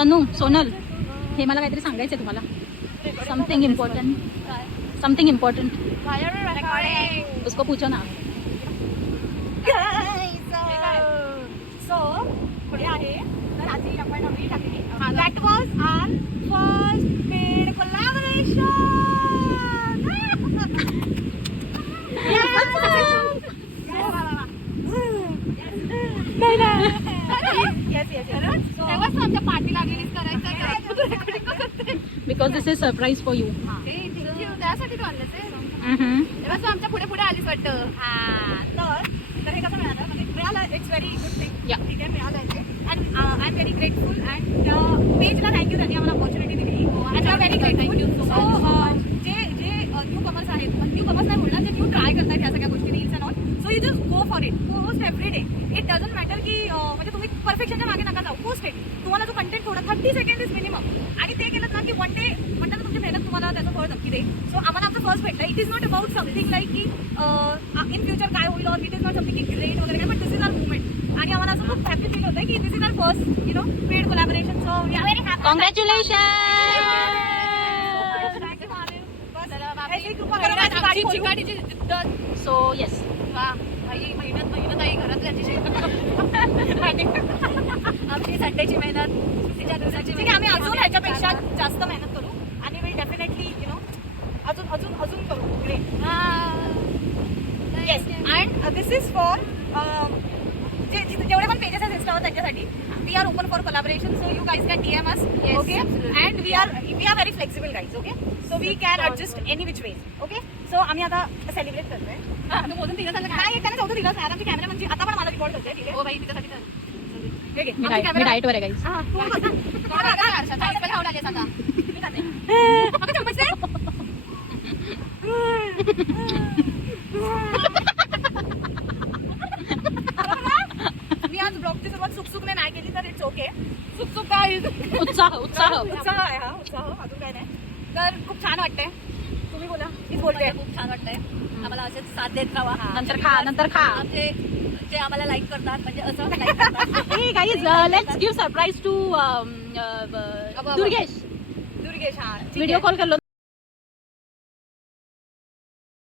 तनू सोनल हे मला काहीतरी सांगायचं आहे तुम्हाला. समथिंग इम्पॉर्टंट उसको पूछो ना. सो पुढे आहे तर आधी आपण नवी टाकली. That was our first paid collaboration. तेव्हाच आमच्या पार्टी लागलेलीच करायचं because this is surprise for you. त्यासाठी तू आणलं ते तेव्हा तू आमच्या पुढे पुढे आलीच वाटतं. तर हे कसं मिळालं म्हणजे मिळालं. It's very good thing. ठीक आहे मिळालं ते. And I am very grateful and त्या पेजला थँक्यू त्यांनी आम्हाला अपॉर्च्युनिटी दिली. And I am very grateful. So जे न्यू कमर्स आहेत न्यू कमर्स नाही बोलणार जे न्यू ट्राय करतात ह्या सगळ्या गोष्टी reels and all. So you just go for it. Post every day. It doesn't matter की म्हणजे तुम्ही परफेक्शनच्या मागे नका जाऊ. Post it. तुम्हाला जो कंटेंट थोडा 30 सेकंड इज मिनिमम आणि ते केलं ना की वन डे म्हणतात ना तुमची मेहनत तुम्हाला त्याचं फळ नक्की देईल. सो आम्हाला आमचं फर्स्ट भेटलं. It is not about something like की इन फ्युचर काय होईल और इट इज नॉट समथिंग की ग्रेट वगैरे काय but this is our movement. आणि आम्हाला असं खूप हॅपी फील होतं की this is our first you know paid collaboration. So we are very happy. Congratulation. आमची चिकाटीची जिद्द. सो येस वा आई मेहनत आई घरातल्याची आमची संडेची मेहनत सुट्टीच्या दिवसाची. ठीक आहे आम्ही अजून ह्याच्यापेक्षा जास्त मेहनत करू आणि विल डेफिनेटली यु नो अजून करू. Great. Yes and this is for जेवढे पण पेजेस आहेत इंस्टावर त्यांच्यासाठी. We are open for collaboration. So you guys can DM us. Okay and we are very flexible guys. Okay so we can adjust any which ways. Okay so आम्ही आता celebrate करतोय. बोलून दिलं झालं काय त्याने 14 दिवस आहे आमची कॅमेरा म्हणजे आता पण मला रिकॉर्ड करते. ठीक आहे हो बाई तिच्यासाठी मी डाएटवर आहे गाईस. मी आज ब्लॉगची सुरुवात सुकसुकने नाही केली तर इट्स ओके. सुकसुक काय उत्साह आहे हा उत्साह अजून काय नाही. तर खूप छान वाटतंय. तुम्ही बोला. मीच बोलते. खूप छान वाटतंय. आम्हाला असेच साथ देत राहा. नंतर खा आमचे जे आम्हाला लाईक करतात म्हणजे असं लाईक करतात. हे guys let's give surprise to Durgesh. हा व्हिडिओ कॉल कर लो